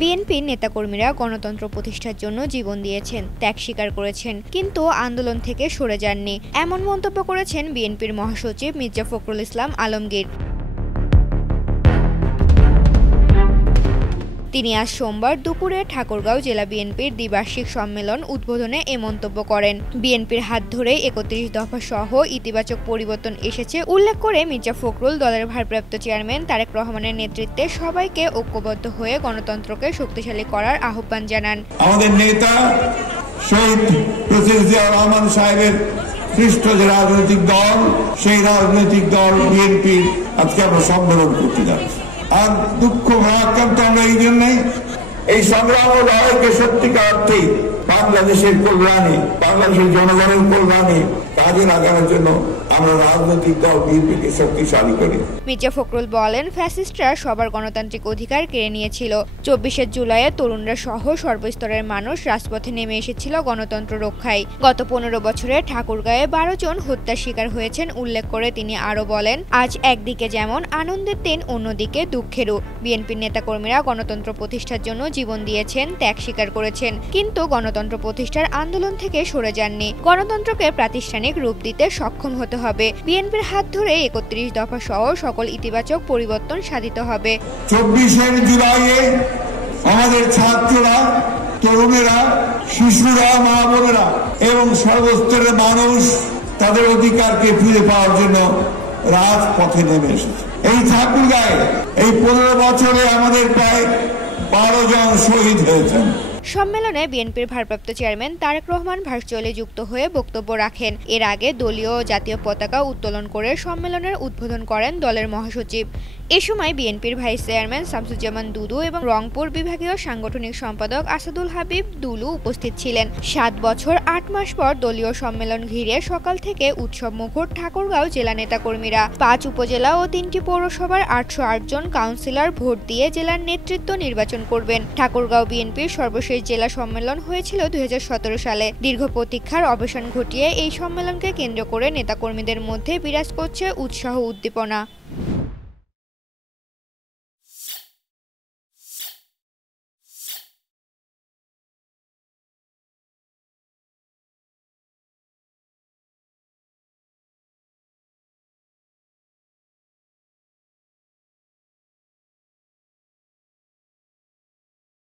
বিএনপির নেতাকর্মীরা গণতন্ত্র প্রতিষ্ঠার জন্য জীবন দিয়েছেন, ত্যাগ স্বীকার করেছেন, কিন্তু আন্দোলন থেকে সরে যাননি। এমন মন্তব্য করেছেন বিএনপির মহাসচিব মির্জা ফখরুল ইসলাম আলমগীর। তিনি আজ সোমবার দুপুরে ঠাকুরগাঁও জেলা বিএনপির দ্বিবার্ষিক সম্মেলন উদ্বোধনে এ মন্তব্য করেন। বিএনপির হাত ধরে ৩১ দফা সহ ইতিবাচক পরিবর্তন এসেছে উল্লেখ করে মির্জা ফখরুল দলের ভারপ্রাপ্ত চেয়ারম্যান তারেক রহমানের নেতৃত্বে সবাইকে ঐক্যবদ্ধ হয়ে গণতন্ত্রকে শক্তিশালী করার আহ্বান জানান। আমাদের নেতা শহীদ প্রেসিডেন্ট জিয়াউর রহমান সাহেবের সৃষ্ট যে রাজনৈতিক দল, সেই রাজনৈতিক দল বিএনপি আজকে আমরা সম্মেলন করতে যাচ্ছি। আর দুঃখ ভারাক্রান্ত আমরা এই জন্যই, এই সংগ্রাম ও লড়াইকে সত্যিকার অর্থেই বাংলাদেশের কল্যাণে, বাংলাদেশের জনগণের কল্যাণে কাজে লাগানোর জন্য আমরা রাজনৈতিক দল বিএনপিকে শক্তিশালী করি। মির্জা ফখরুল বলেন, ফ্যাসিস্টরা সবার গণতান্ত্রিক অধিকার কেড়ে নিয়েছিল। ২৪শে জুলাইয়ে তরুণরা সহ সর্বস্তরের মানুষ রাজপথে নেমে এসেছিল গণতন্ত্র রক্ষায়। গত ১৫ বছরে ঠাকুরগাঁয়ে ১২ জন হত্যার শিকার হয়েছেন উল্লেখ করে তিনি আরও বলেন, আজ একদিকে যেমন আনন্দের দিন, অন্যদিকে দুঃখেরও। বিএনপির নেতাকর্মীরা গণতন্ত্র প্রতিষ্ঠার জন্য জীবন দিয়েছেন, ত্যাগ স্বীকার করেছেন, কিন্তু গণতন্ত্র প্রতিষ্ঠার আন্দোলন থেকে সরে যাননি। গণতন্ত্রকে প্রাতিষ্ঠানিক রূপ দিতে সক্ষম হতে হবে। বিএনপির হাত ধরে ৩১ দফা সহ সকল ইতিবাচক পরিবর্তন সাধিত হবে। ২৪শে জুলাইয়ে আমাদের ছাত্ররা, তরুণেরা, শিশুরা, মা বোনেরা এবং সর্বস্তরের মানুষ তাদের অধিকারকে ফিরে পাওয়ার জন্য রাজপথে নেমে এসেছে। এই ঠাকুরগাঁয়ে এই ১৫ বছরে আমাদের প্রায় ১২ জন শহীদ হয়েছেন। সম্মেলনে বিএনপির ভারপ্রাপ্ত চেয়ারম্যান তারেক রহমান ভার্চুয়ালি যুক্ত হয়ে বক্তব্য রাখেন। এর আগে দলীয় ও জাতীয় পতাকা উত্তোলন করে সম্মেলনের উদ্বোধন করেন দলের মহাসচিব। এ সময় বিএনপির ভাইস চেয়ারম্যান শামসুজ্জামান দুদু এবং রংপুর বিভাগীয় সাংগঠনিক সম্পাদক আসাদুল হাবিব দুলু উপস্থিত ছিলেন। ৭ বছর ৮ মাস পর দলীয় সম্মেলন ঘিরে সকাল থেকে উৎসব মুখর ঠাকুরগাঁও জেলা নেতাকর্মীরা। ৫ উপজেলা ও ৩টি পৌরসভার ৮০৮ জন কাউন্সিলর ভোট দিয়ে জেলার নেতৃত্ব নির্বাচন করবেন। ঠাকুরগাঁও বিএনপির সর্বশেষ জেলা সম্মেলন হয়েছিল ২০১৭ সালে। দীর্ঘ প্রতীক্ষার অবসান ঘটিয়ে এই সম্মেলনকে কেন্দ্র করে নেতাকর্মীদের মধ্যে বিরাজ করছে উৎসাহ উদ্দীপনা।